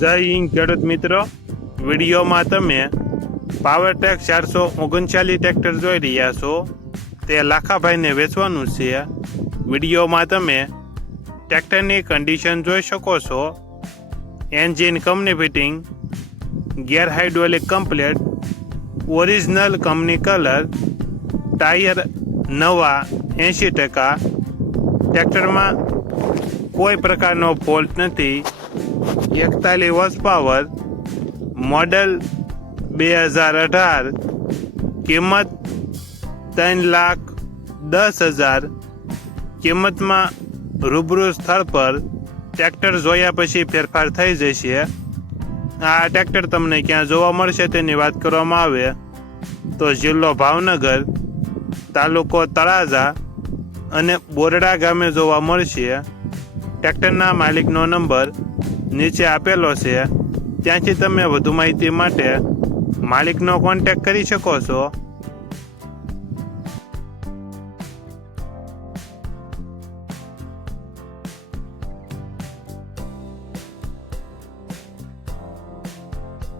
જય હિન્દ ખેડૂત મિત્રો, વિડીયોમાં તમે પાવરટેક 439 ટ્રેક્ટર જોઈ રહ્યા છો. તે લાખાભાઈને વેચવાનું છે. વિડીયોમાં તમે ટ્રેક્ટરની કન્ડિશન જોઈ શકો છો. Engine company fitting, gear hydraulic complete, original company colour, tyre નવા 80%. ટ્રેક્ટરમાં કોઈ પ્રકારનો ફોલ્ટ નથી. 41 હોર્સ પાવર, મોડલ 2018, કિંમત 3,10,000. કિંમતમાં રૂબરૂ સ્થળ પર ટ્રેક્ટર જોયા પછી ફેરફાર થઈ જશે. આ ટ્રેક્ટર તમને ક્યાં જોવા મળશે તેની વાત કરવામાં આવે તો જિલ્લો ભાવનગર, તાલુકો તળાજા અને બોરડા ગામે જોવા મળશે. ટ્રેક્ટરના માલિકનો નંબર નીચે આપેલો છે, ત્યાંથી તમે વધુ માહિતી માટે માલિકનો કોન્ટેક્ટ કરી શકો છો.